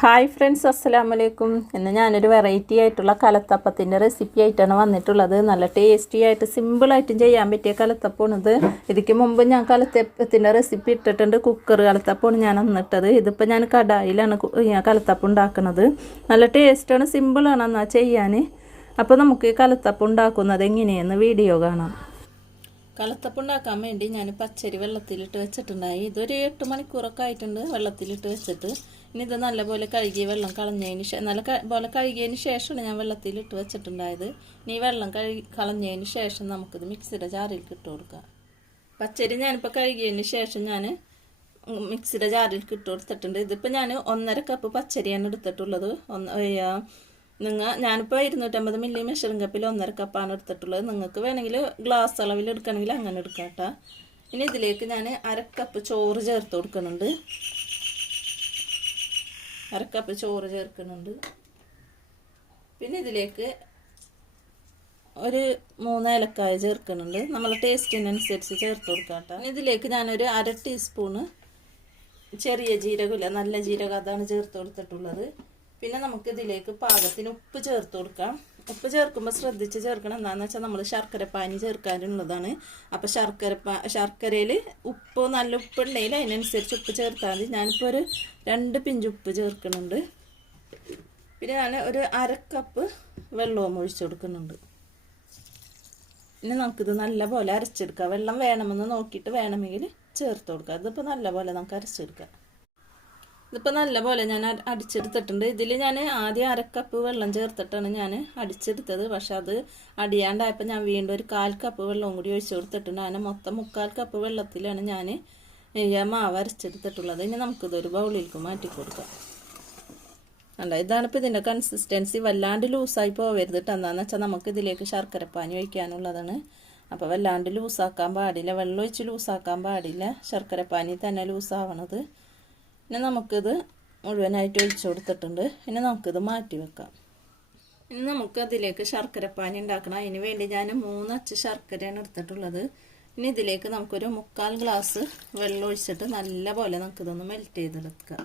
Hi friends അസ്സലാമു വലൈക്കും ഇന്ന് ഞാനൊരു വെറൈറ്റി ആയിട്ടുള്ള കലത്തപ്പത്തിന്റെ റെസിപ്പി ആയിട്ടാണ് വന്നിട്ടുള്ളത്. നല്ല ടേസ്റ്റി ആയിട്ട് സിമ്പിളായിട്ടും ചെയ്യാൻ പറ്റിയ കലത്തപ്പമാണിത്. ഇതിക്ക് മുമ്പ് ഞാൻ കലത്തപ്പത്തിന്റെ റെസിപ്പി ഇട്ടിട്ടുണ്ട്. കുക്കർ കലത്തപ്പമാണ് ഞാൻ അന്നിട്ടത് ഇതിപ്പോൾ ഞാൻ കടായിലാണ് ഞാൻ കലത്തപ്പം ഉണ്ടാക്കുന്നത്. നല്ല ടേസ്റ്റാണ് സിമ്പിളാണ് എന്നാൽ ചെയ്യാൻ അപ്പോൾ നമുക്ക് ഈ കലത്തപ്പം ഉണ്ടാക്കുന്നത് എങ്ങനെയെന്ന് വീഡിയോ കാണാം. കലത്തപ്പം ഉണ്ടാക്കാൻ വേണ്ടി ഞാൻ പച്ചരി വെള്ളത്തിലിട്ട് വെച്ചിട്ടുണ്ടായി. ഇതൊരു എട്ട് മണിക്കൂറൊക്കെ ആയിട്ടുണ്ട് വെള്ളത്തിലിട്ട് വെച്ചിട്ട്. ഇനി ഇത് നല്ലപോലെ കഴുകി വെള്ളം കളഞ്ഞതിന് ശേഷം നല്ല പോലെ കഴുകിയതിന് ശേഷമാണ് ഞാൻ വെള്ളത്തിൽ ഇട്ട് വെച്ചിട്ടുണ്ടായത്. ഇനി വെള്ളം കഴുകി കളഞ്ഞതിന് ശേഷം നമുക്കിത് മിക്സിയുടെ ജാറിലേക്ക് ഇട്ട് കൊടുക്കാം. പച്ചരി ഞാനിപ്പോൾ കഴുകിയതിന് ശേഷം ഞാൻ മിക്സിയുടെ ജാറിലേക്ക് ഇട്ട് കൊടുത്തിട്ടുണ്ട്. ഇതിപ്പോൾ ഞാൻ ഒന്നര കപ്പ് പച്ചരിയാണ് എടുത്തിട്ടുള്ളത്. ഒന്ന് നിങ്ങൾ ഞാനിപ്പോൾ ഇരുന്നൂറ്റമ്പത് മില്ലി മെഷറിംഗ് കപ്പിൽ ഒന്നര കപ്പാണ് എടുത്തിട്ടുള്ളത്. നിങ്ങൾക്ക് വേണമെങ്കിൽ ഗ്ലാസ് അളവിൽ എടുക്കണമെങ്കിൽ അങ്ങനെ എടുക്കാം കേട്ടോ. ഇനി ഇതിലേക്ക് ഞാൻ അര കപ്പ് ചോറ് ചേർത്ത് കൊടുക്കുന്നുണ്ട്. അര കപ്പ് ചോറ് ചേർക്കുന്നുണ്ട്. പിന്നെ ഇതിലേക്ക് ഒരു മൂന്ന് ഏലക്കായ ചേർക്കുന്നുണ്ട്. നമ്മൾ ടേസ്റ്റിനനുസരിച്ച് ചേർത്ത് കൊടുക്കാം കേട്ടോ. ഇതിലേക്ക് ഞാനൊരു അര ടീസ്പൂണ് ചെറിയ ജീരകമില്ല നല്ല ജീരകം അതാണ് ചേർത്ത് കൊടുത്തിട്ടുള്ളത്. പിന്നെ നമുക്കിതിലേക്ക് പാകത്തിന് ഉപ്പ് ചേർത്ത് കൊടുക്കാം. ഉപ്പ് ചേർക്കുമ്പോൾ ശ്രദ്ധിച്ച് ചേർക്കണം. എന്താണെന്ന് വെച്ചാൽ നമ്മൾ ശർക്കര പാനി ചേർക്കാനുള്ളതാണ്. അപ്പോൾ ശർക്കര ശർക്കരയിൽ ഉപ്പ് നല്ല ഉപ്പ് ഉണ്ടെങ്കിൽ അതിനനുസരിച്ച് ഉപ്പ് ചേർത്താൽ മതി. ഞാനിപ്പോൾ ഒരു രണ്ട് പിഞ്ച് ഉപ്പ് ചേർക്കുന്നുണ്ട്. പിന്നെ ഞാൻ ഒരു അര കപ്പ് വെള്ളവും ഒഴിച്ചു കൊടുക്കുന്നുണ്ട്. ഇനി നമുക്കിത് നല്ലപോലെ അരച്ചെടുക്കാം. വെള്ളം വേണമെന്ന് നോക്കിയിട്ട് വേണമെങ്കിൽ ചേർത്ത് കൊടുക്കാം. ഇതിപ്പോൾ നല്ലപോലെ നമുക്ക് അരച്ചെടുക്കാം. ഇതിപ്പോൾ നല്ലപോലെ ഞാൻ അടിച്ചെടുത്തിട്ടുണ്ട്. ഇതിൽ ഞാൻ ആദ്യം അരക്കപ്പ് കപ്പ് വെള്ളം ചേർത്തിട്ടാണ് ഞാൻ അടിച്ചെടുത്തത്. പക്ഷെ അത് അടിയാണ്ടായപ്പോൾ ഞാൻ വീണ്ടും ഒരു കാൽ കപ്പ് വെള്ളവും കൂടി ഒഴിച്ചു കൊടുത്തിട്ടുണ്ട്. അങ്ങനെ മൊത്തം മുക്കാൽ കപ്പ് വെള്ളത്തിലാണ് ഞാൻ മാവ് അരച്ചെടുത്തിട്ടുള്ളത്. ഇനി നമുക്കിതൊരു ബൗളിലേക്ക് മാറ്റി കൊടുക്കാം. അല്ല ഇതാണ് ഇപ്പോൾ ഇതിന്റെ കൺസിസ്റ്റൻസി വല്ലാണ്ട് ലൂസായി പോവരുത് കേട്ടോ എന്താണെന്ന് വെച്ചാൽ നമുക്ക് ഇതിലേക്ക് ശർക്കരപ്പാനി ഒഴിക്കാനുള്ളതാണ്. അപ്പോൾ വല്ലാണ്ട് ലൂസാക്കാൻ പാടില്ല. വെള്ളം ഒഴിച്ച് ലൂസാക്കാൻ പാടില്ല. ശർക്കരപ്പാനി തന്നെ ലൂസാവണത്. ഇനി നമുക്കിത് മുഴുവനായിട്ട് ഒഴിച്ചു കൊടുത്തിട്ടുണ്ട്. ഇനി നമുക്കിത് മാറ്റി വെക്കാം. ഇനി നമുക്ക് അതിലേക്ക് ശർക്കരപ്പാനി ഉണ്ടാക്കണം. അതിന് വേണ്ടി ഞാൻ മൂന്ന് അച്ച് ശർക്കരയാണ് എടുത്തിട്ടുള്ളത്. ഇനി ഇതിലേക്ക് നമുക്കൊരു മുക്കാൽ ഗ്ലാസ് വെള്ളം ഒഴിച്ചിട്ട് നല്ല പോലെ നമുക്കിതൊന്ന് മെൽറ്റ് ചെയ്തെടുക്കാം.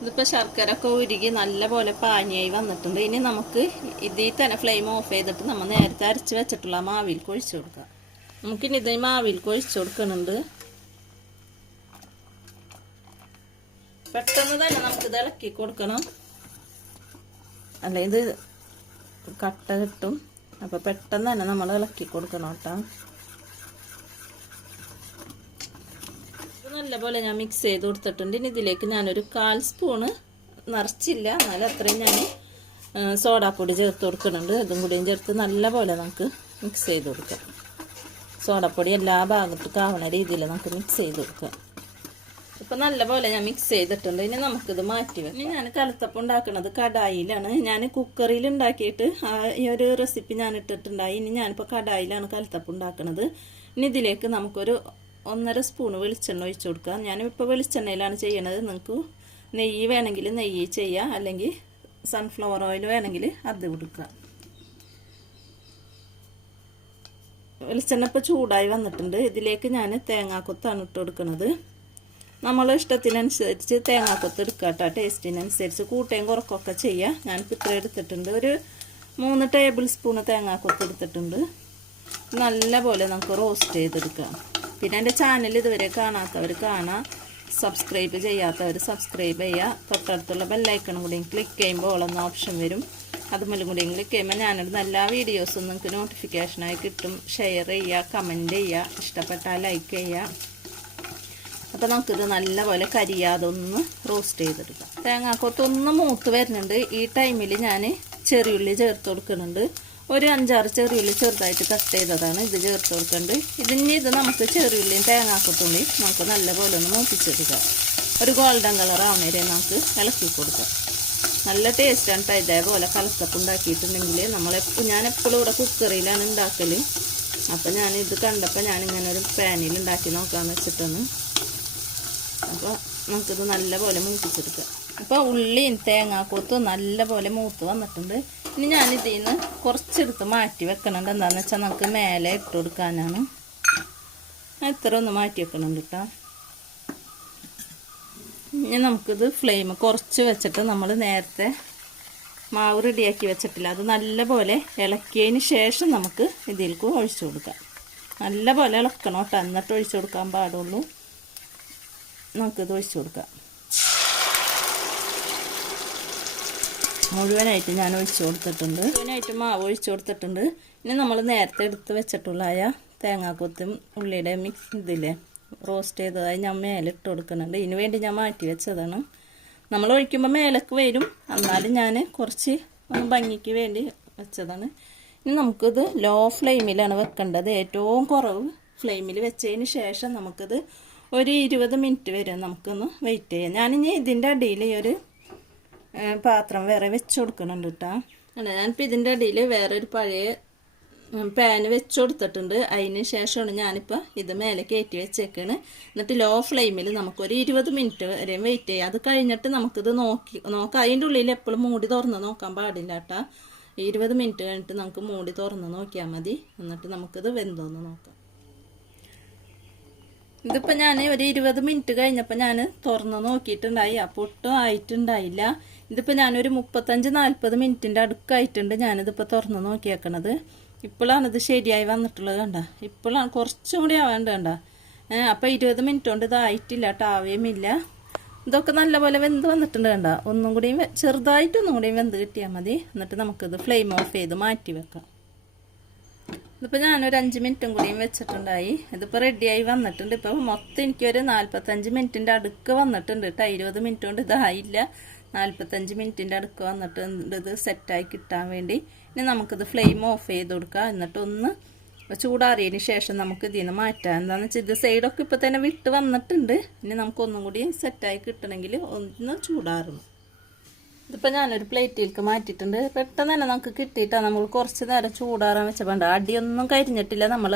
ഇതിപ്പോൾ ശർക്കര ഒക്കെ ഉരുകി നല്ല പോലെ പാനിയായി വന്നിട്ടുണ്ട്. ഇനി നമുക്ക് ഇതിൽ തന്നെ ഫ്ലെയിം ഓഫ് ചെയ്തിട്ട് നമ്മൾ നേരത്തെ അരച്ച് വെച്ചിട്ടുള്ള മാവിൽ ഒഴിച്ചു കൊടുക്കാം. നമുക്കിനി ഇത് മാവിൽ ഒഴിച്ചു കൊടുക്കുന്നുണ്ട്. പെട്ടെന്ന് തന്നെ നമുക്ക് ഇളക്കി കൊടുക്കണം. അല്ല ഇത് കട്ട കിട്ടും. അപ്പോൾ പെട്ടെന്ന് തന്നെ നമ്മൾ ഇളക്കി കൊടുക്കണം കേട്ടോ. നല്ലപോലെ ഞാൻ മിക്സ് ചെയ്ത് കൊടുത്തിട്ടുണ്ട്. ഇനി ഇതിലേക്ക് ഞാനൊരു കാൽ സ്പൂണ് നിറച്ചില്ല. എന്നാലും അത്രയും ഞാൻ സോഡാപ്പൊടി ചേർത്ത് കൊടുക്കുന്നുണ്ട്. അതും കൂടിയും ചേർത്ത് നല്ലപോലെ നമുക്ക് മിക്സ് ചെയ്ത് കൊടുക്കാം. സോഡാപ്പൊടി എല്ലാ ഭാഗത്തും ആവണ രീതിയിൽ നമുക്ക് മിക്സ് ചെയ്ത് കൊടുക്കാം. ഇപ്പം നല്ലപോലെ ഞാൻ മിക്സ് ചെയ്തിട്ടുണ്ട്. ഇനി നമുക്കിത് മാറ്റി വെക്കാം. ഇനി ഞാൻ കലത്തപ്പം ഉണ്ടാക്കുന്നത് കടായിലാണ്. ഞാൻ കുക്കറിൽ ഉണ്ടാക്കിയിട്ട് ഈ ഒരു റെസിപ്പി ഞാൻ ഇട്ടിട്ടുണ്ടായി. ഇനി ഞാനിപ്പോൾ കടായിലാണ് കലത്തപ്പം ഉണ്ടാക്കുന്നത് ഇനി ഇതിലേക്ക് നമുക്കൊരു ഒന്നര സ്പൂണ് വെളിച്ചെണ്ണ ഒഴിച്ചു കൊടുക്കാം. ഞാനിപ്പോൾ വെളിച്ചെണ്ണയിലാണ് ചെയ്യണത്. നിങ്ങൾക്ക് നെയ്യ് വേണമെങ്കിൽ നെയ്യ് ചെയ്യാം. അല്ലെങ്കിൽ സൺഫ്ലവർ ഓയിൽ വേണമെങ്കിൽ അത് കൊടുക്കുക വെളിച്ചെണ്ണ ഇപ്പോൾ ചൂടായി വന്നിട്ടുണ്ട്. ഇതിലേക്ക് ഞാൻ തേങ്ങാക്കൊത്താണ് ഇട്ട് കൊടുക്കുന്നത് നമ്മളെ ഇഷ്ടത്തിനനുസരിച്ച് തേങ്ങാക്കൊത്ത് എടുക്കുക കേട്ടോ ടേസ്റ്റിനനുസരിച്ച് കൂട്ടയും കുറക്കൊക്കെ ചെയ്യുക ഞാനിപ്പോൾ ഇത്ര എടുത്തിട്ടുണ്ട്. ഒരു മൂന്ന് ടേബിൾ സ്പൂണ് തേങ്ങാക്കൊത്ത് എടുത്തിട്ടുണ്ട്. നല്ല പോലെ നമുക്ക് റോസ്റ്റ് ചെയ്തെടുക്കാം. പിന്നെ എന്റെ ചാനൽ ഇതുവരെ കാണാത്തവർ കാണാം. സബ്സ്ക്രൈബ് ചെയ്യാത്തവർ സബ്സ്ക്രൈബ് ചെയ്യുക തൊട്ടടുത്തുള്ള ബെല്ലൈക്കണും കൂടിയും ക്ലിക്ക് ചെയ്യുമ്പോൾ ഓളെന്ന ഓപ്ഷൻ വരും. അതുമല്ലും കൂടി ക്ലിക്ക് ചെയ്യുമ്പോൾ ഞാനിടുന്ന എല്ലാ വീഡിയോസും നിങ്ങൾക്ക് നോട്ടിഫിക്കേഷനായി കിട്ടും. ഷെയർ ചെയ്യുക കമന്റ് ചെയ്യുക ഇഷ്ടപ്പെട്ടാൽ ലൈക്ക് ചെയ്യുക അപ്പോൾ നമുക്കിത് നല്ലപോലെ കരിയാതെ ഒന്ന് റോസ്റ്റ് ചെയ്തെടുക്കാം. തേങ്ങാക്കൊത്തൊന്ന് മൂത്ത് വരുന്നുണ്ട്. ഈ ടൈമിൽ ഞാൻ ചെറിയുള്ളി ചേർത്ത് കൊടുക്കുന്നുണ്ട്. ഒരു അഞ്ചാറ് ചെറിയുള്ളി ചെറുതായിട്ട് കട്ട് ചെയ്തതാണ് ഇത് ചേർത്ത് കൊടുക്കേണ്ടത് ഇതിന് ഇത് നമുക്ക് ചെറിയുള്ളിയും തേങ്ങാക്കൊത്തുള്ളി നമുക്ക് നല്ലപോലെ ഒന്ന് മൂപ്പിച്ചെടുക്കാം. ഒരു ഗോൾഡൻ കളർ ആവുന്നവരെ നമുക്ക് ഇളക്കി കൊടുക്കാം. നല്ല ടേസ്റ്റാണ് കേട്ടോ ഇതേപോലെ കലത്തപ്പ് ഉണ്ടാക്കിയിട്ടുണ്ടെങ്കിൽ നമ്മളെപ്പോൾ ഞാൻ എപ്പോഴും ഇവിടെ കുക്കറിയിലാണ് ഉണ്ടാക്കൽ അപ്പോൾ ഞാനിത് കണ്ടപ്പോൾ ഞാനിങ്ങനെ ഒരു പാനിൽ ഉണ്ടാക്കി നോക്കാമെന്ന് വെച്ചിട്ടാണ് അപ്പോൾ നമുക്കിത് നല്ലപോലെ മൂപ്പിച്ചെടുക്കാം അപ്പോൾ ഉള്ളിയും തേങ്ങാക്കൂത്തും നല്ലപോലെ മൂത്ത് വന്നിട്ടുണ്ട്. ഇനി ഞാൻ നിന്ന് കുറച്ചെടുത്ത് മാറ്റി വെക്കണുണ്ട് എന്താണെന്ന് വെച്ചാൽ നമുക്ക് മേലെ ഇട്ട് കൊടുക്കാനാണ്. എത്ര ഒന്ന് മാറ്റി വെക്കണുണ്ട് കേട്ടോ ഇനി നമുക്കിത് ഫ്ലെയിം കുറച്ച് വെച്ചിട്ട് നമ്മൾ നേരത്തെ മാവ് റെഡിയാക്കി വെച്ചിട്ടില്ല. അത് നല്ലപോലെ ഇളക്കിയതിന് ശേഷം നമുക്ക് ഇതിലേക്ക് ഒഴിച്ചു കൊടുക്കാം. നല്ലപോലെ ഇളക്കണം കേട്ടോ എന്നിട്ട് ഒഴിച്ചു കൊടുക്കാൻ പാടുള്ളൂ. നമുക്കിത് ഒഴിച്ചു കൊടുക്കാം. മുഴുവനായിട്ട് ഞാൻ ഒഴിച്ചു കൊടുത്തിട്ടുണ്ട്. മുഴുവനായിട്ട് മാവ് ഒഴിച്ചു കൊടുത്തിട്ടുണ്ട്. ഇനി നമ്മൾ നേരത്തെ എടുത്ത് വെച്ചിട്ടുള്ളതായ തേങ്ങാക്കൊത്തും ഉള്ളിയുടെ മിക്സ് ഇതില്ലേ റോസ്റ്റ് ചെയ്തതായി ഞാൻ മേലെ ഇട്ട് കൊടുക്കുന്നുണ്ട്. ഇതിന് വേണ്ടി ഞാൻ മാറ്റി വെച്ചതാണ്. നമ്മൾ ഒഴിക്കുമ്പോൾ മേലേക്ക് വരും. എന്നാലും ഞാൻ കുറച്ച് ഒന്ന് ഭംഗിക്ക് വേണ്ടി വെച്ചതാണ്. ഇനി നമുക്കിത് ലോ ഫ്ലെയിമിലാണ് വെക്കേണ്ടത്. ഏറ്റവും കുറവ് ഫ്ലെയിമിൽ വെച്ചതിന് ശേഷം നമുക്കിത് ഒരു ഇരുപത് മിനിറ്റ് വരെ നമുക്കൊന്ന് വെയിറ്റ് ചെയ്യാം ഞാനിനി ഇതിന്റെ അടിയിൽ ഒരു പാത്രം വേറെ വെച്ച് കൊടുക്കുന്നുണ്ട് കേട്ടോ അല്ല ഞാനിപ്പോൾ ഇതിന്റെ അടിയിൽ വേറെ ഒരു പഴയ പാന് വെച്ച് കൊടുത്തിട്ടുണ്ട്. അതിന് ശേഷമാണ് ഞാനിപ്പോൾ ഇത് മേലെ കയറ്റി വെച്ചേക്കാണ്. എന്നിട്ട് ലോ ഫ്ലെയിമിൽ നമുക്കൊരു ഇരുപത് മിനിറ്റ് വരെ വെയിറ്റ് ചെയ്യാം. അത് കഴിഞ്ഞിട്ട് നമുക്കിത് നോക്കി നോക്കാം. അതിന്റെ ഉള്ളിൽ എപ്പോഴും മൂടി തുറന്ന് നോക്കാൻ പാടില്ല കേട്ടോ ഇരുപത് മിനിറ്റ് കഴിഞ്ഞിട്ട് നമുക്ക് മൂടി തുറന്ന് നോക്കിയാൽ മതി. എന്നിട്ട് നമുക്കിത് വെന്തോന്ന് നോക്കാം. ഇതിപ്പോൾ ഞാൻ ഒരു ഇരുപത് മിനിറ്റ് കഴിഞ്ഞപ്പോൾ ഞാൻ തുറന്ന് നോക്കിയിട്ടുണ്ടായി. അപ്പോൾ ഒട്ടും ആയിട്ടുണ്ടായില്ല. ഇതിപ്പോൾ ഞാനൊരു മുപ്പത്തഞ്ച് നാൽപ്പത് മിനിറ്റിന്റെ അടുക്കായിട്ടുണ്ട് ഞാനിതിപ്പോൾ തുറന്ന് നോക്കിയേക്കണത്. ഇപ്പോഴാണ് ഇത് ശരിയായി വന്നിട്ടുള്ളത് കണ്ട. ഇപ്പോഴാണ് കുറച്ചും കൂടി ആവേണ്ട കണ്ട. അപ്പോൾ ഇരുപത് മിനിറ്റ് കൊണ്ട് ഇതായിട്ടില്ല ടാവേമില്ല ഇതൊക്കെ നല്ലപോലെ വെന്ത് വന്നിട്ടുണ്ട് കണ്ട. ഒന്നും കൂടിയും ചെറുതായിട്ടൊന്നും കൂടിയും വെന്ത് കിട്ടിയാൽ മതി. എന്നിട്ട് നമുക്കിത് ഫ്ലെയിം ഓഫ് ചെയ്ത് മാറ്റി വെക്കാം. ഇതിപ്പോൾ ഞാനൊരു അഞ്ച് മിനിറ്റും കൂടിയും വെച്ചിട്ടുണ്ടായി. ഇതിപ്പോൾ റെഡിയായി വന്നിട്ടുണ്ട്. ഇപ്പോൾ മൊത്തം എനിക്കൊരു നാൽപ്പത്തഞ്ച് മിനിറ്റിന്റെ അടുക്ക് വന്നിട്ടുണ്ട് കേട്ടോ. ഇരുപത് മിനിറ്റ് കൊണ്ട് ഇതായില്ല നാൽപ്പത്തഞ്ച് മിനിറ്റിന്റെ അടുക്ക് വന്നിട്ടുണ്ട്. ഇത് സെറ്റായി കിട്ടാൻ വേണ്ടി. ഇനി നമുക്കിത് ഫ്ലെയിം ഓഫ് ചെയ്ത് കൊടുക്കുക എന്നിട്ടൊന്ന് ചൂടാറിയതിന് ശേഷം നമുക്ക് ഇതിൽ നിന്ന് മാറ്റാം. എന്താണെന്ന് വെച്ചാൽ ഇത് സൈഡൊക്കെ ഇപ്പോൾ തന്നെ വിട്ട് വന്നിട്ടുണ്ട്. ഇനി നമുക്കൊന്നും കൂടി സെറ്റായി കിട്ടണമെങ്കിൽ ഒന്ന് ചൂടാറണം. ഇതിപ്പോൾ ഞാനൊരു പ്ലേറ്റിലേക്ക് മാറ്റിയിട്ടുണ്ട്. പെട്ടെന്ന് തന്നെ നമുക്ക് കിട്ടിയിട്ടാണ് നമ്മൾ കുറച്ച് നേരം ചൂടാറാൻ വെച്ചപ്പോൾ അടിയൊന്നും കരിഞ്ഞിട്ടില്ല. നമ്മൾ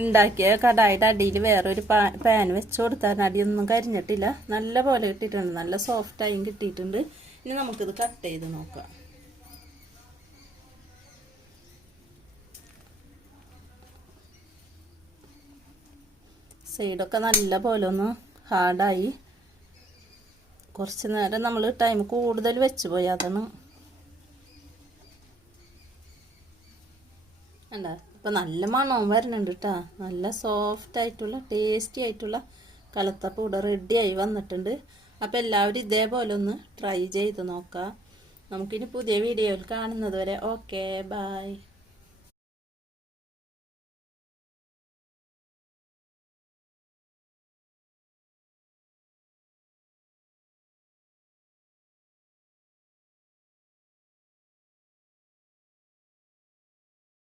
ഉണ്ടാക്കിയ കടായിട്ട് അടിയിൽ വേറൊരു പാൻ വെച്ച് കൊടുത്താൽ അടിയൊന്നും കരിഞ്ഞിട്ടില്ല. നല്ല പോലെ കിട്ടിയിട്ടുണ്ട്. നല്ല സോഫ്റ്റായും കിട്ടിയിട്ടുണ്ട്. ഇനി നമുക്കിത് കട്ട് ചെയ്ത് നോക്കാം. സൈഡൊക്കെ നല്ല പോലെ ഒന്ന് ഹാർഡായി കുറച്ച് നേരം നമ്മൾ ടൈം കൂടുതൽ വെച്ച് പോയി അതാണ്. അല്ല ഇപ്പം നല്ല മണവും വരുന്നുണ്ട് കേട്ടോ നല്ല സോഫ്റ്റ് ആയിട്ടുള്ള ടേസ്റ്റി ആയിട്ടുള്ള കലത്തപ്പം ഇവിടെ റെഡിയായി വന്നിട്ടുണ്ട്. അപ്പോൾ എല്ലാവരും ഇതേപോലെ ഒന്ന് ട്രൈ ചെയ്ത് നോക്കാം. നമുക്കിനി പുതിയ വീഡിയോയിൽ കാണുന്നത് വരെ. Okay bye